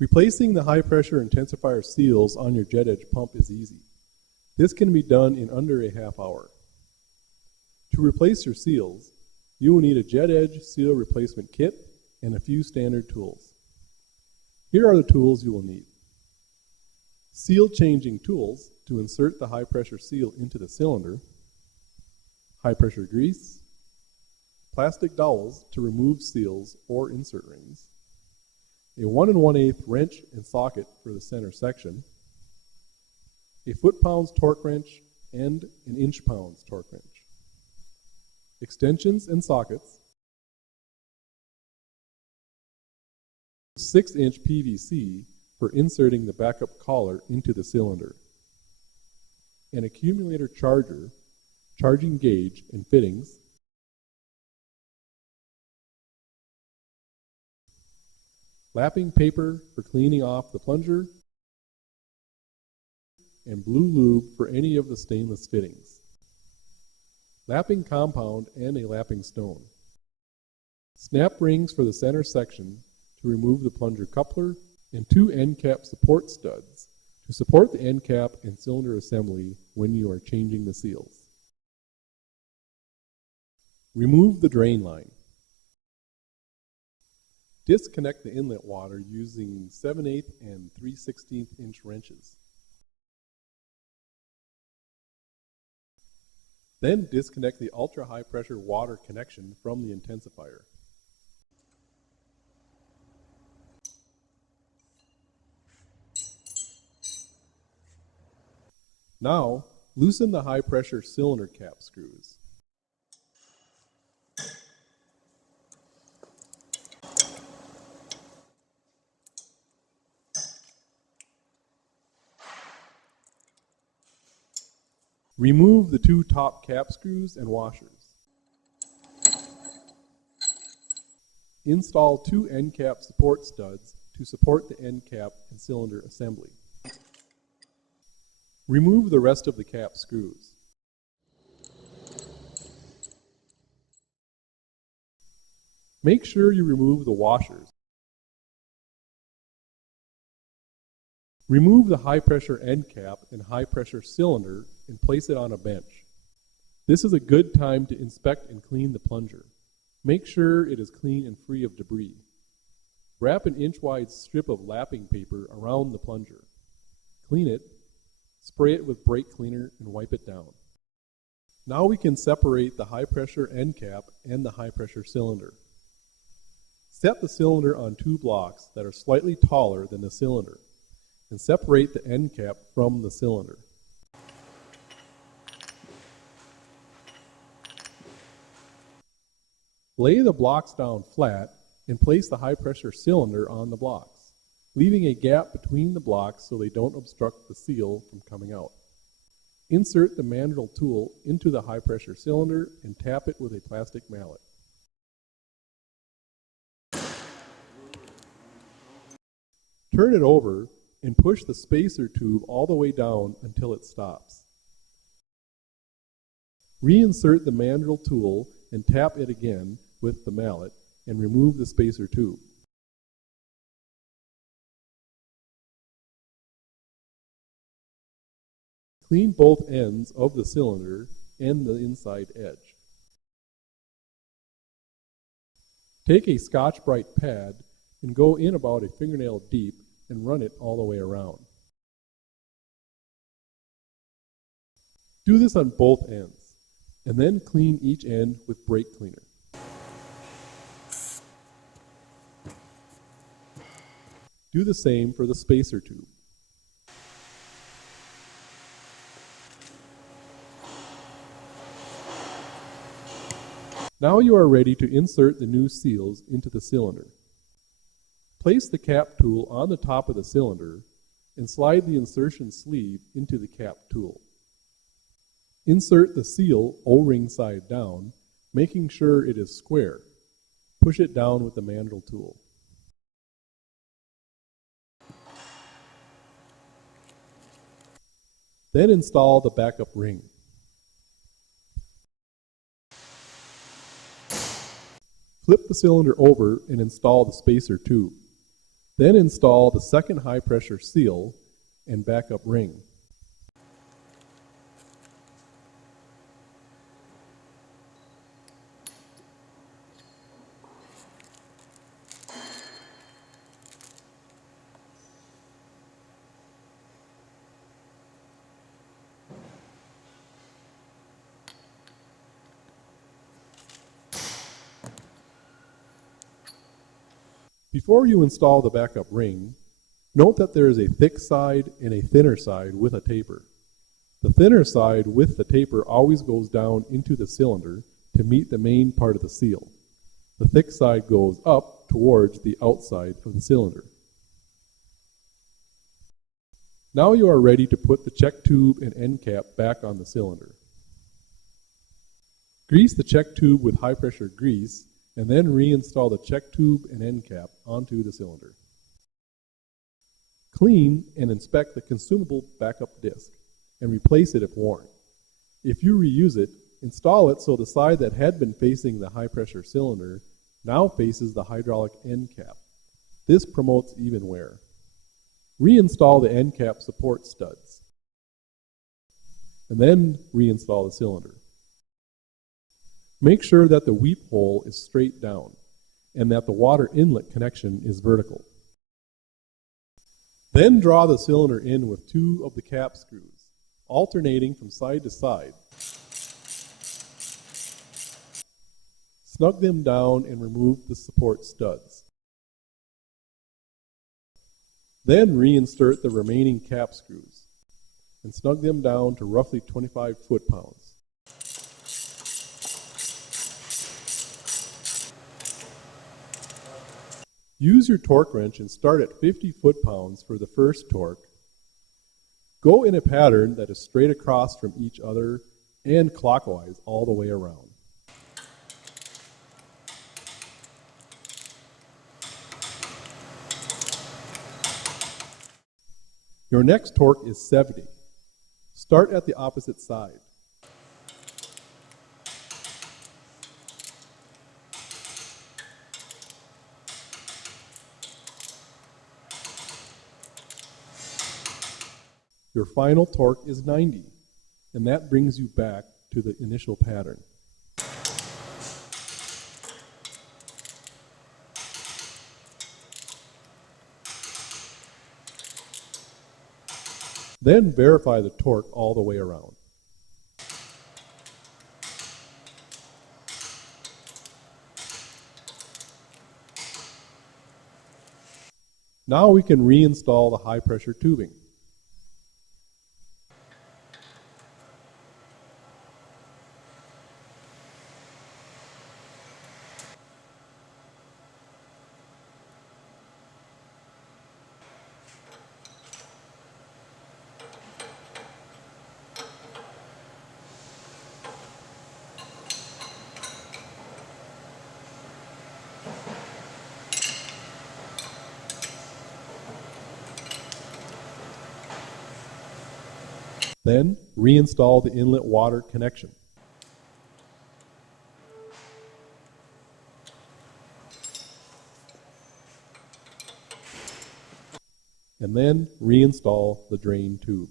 Replacing the high-pressure intensifier seals on your jet edge pump is easy. This can be done in under a half hour. To replace your seals, you will need a jet edge seal replacement kit and a few standard tools. Here are the tools you will need. Seal changing tools to insert the high-pressure seal into the cylinder, high-pressure grease, plastic dowels to remove seals or insert rings, a 1 1/8 wrench and socket for the center section, a foot-pounds torque wrench, and an inch-pounds torque wrench, extensions and sockets, 6-inch PVC for inserting the backup collar into the cylinder, an accumulator charger, charging gauge and fittings, lapping paper for cleaning off the plunger, and blue lube for any of the stainless fittings, lapping compound and a lapping stone, snap rings for the center section to remove the plunger coupler, and 2 end cap support studs to support the end cap and cylinder assembly when you are changing the seals. Remove the drain line. Disconnect the inlet water using 7/8 and 3/16 inch wrenches. Then disconnect the ultra-high pressure water connection from the intensifier. Now, loosen the high pressure cylinder cap screws. Remove the 2 top cap screws and washers. Install 2 end cap support studs to support the end cap and cylinder assembly. Remove the rest of the cap screws. Make sure you remove the washers. Remove the high-pressure end cap and high-pressure cylinder and place it on a bench. This is a good time to inspect and clean the plunger. Make sure it is clean and free of debris. Wrap an inch-wide strip of lapping paper around the plunger. Clean it, spray it with brake cleaner, and wipe it down. Now we can separate the high-pressure end cap and the high-pressure cylinder. Set the cylinder on 2 blocks that are slightly taller than the cylinder, and separate the end cap from the cylinder. Lay the blocks down flat and place the high-pressure cylinder on the blocks, leaving a gap between the blocks so they don't obstruct the seal from coming out. Insert the mandrel tool into the high-pressure cylinder and tap it with a plastic mallet. Turn it over and push the spacer tube all the way down until it stops. Reinsert the mandrel tool and tap it again with the mallet and remove the spacer tube. Clean both ends of the cylinder and the inside edge. Take a Scotch-Brite pad and go in about a fingernail deep and run it all the way around. Do this on both ends, and then clean each end with brake cleaner. Do the same for the spacer tube. Now you are ready to insert the new seals into the cylinder. Place the cap tool on the top of the cylinder and slide the insertion sleeve into the cap tool. Insert the seal O-ring side down, making sure it is square. Push it down with the mandrel tool. Then install the backup ring. Flip the cylinder over and install the spacer tube. Then install the second high pressure seal and backup ring. Before you install the backup ring, note that there is a thick side and a thinner side with a taper. The thinner side with the taper always goes down into the cylinder to meet the main part of the seal. The thick side goes up towards the outside of the cylinder. Now you are ready to put the check tube and end cap back on the cylinder. Grease the check tube with high pressure grease and then reinstall the check tube and end cap onto the cylinder. Clean and inspect the consumable backup disc and replace it if worn. If you reuse it, install it so the side that had been facing the high pressure cylinder now faces the hydraulic end cap. This promotes even wear. Reinstall the end cap support studs and then reinstall the cylinder. Make sure that the weep hole is straight down and that the water inlet connection is vertical. Then draw the cylinder in with 2 of the cap screws, alternating from side to side. Snug them down and remove the support studs. Then reinsert the remaining cap screws and snug them down to roughly 25 foot-pounds. Use your torque wrench and start at 50 foot-pounds for the first torque. Go in a pattern that is straight across from each other and clockwise all the way around. Your next torque is 70. Start at the opposite side. Your final torque is 90, and that brings you back to the initial pattern. Then verify the torque all the way around. Now we can reinstall the high pressure tubing. Then reinstall the inlet water connection. And then reinstall the drain tube.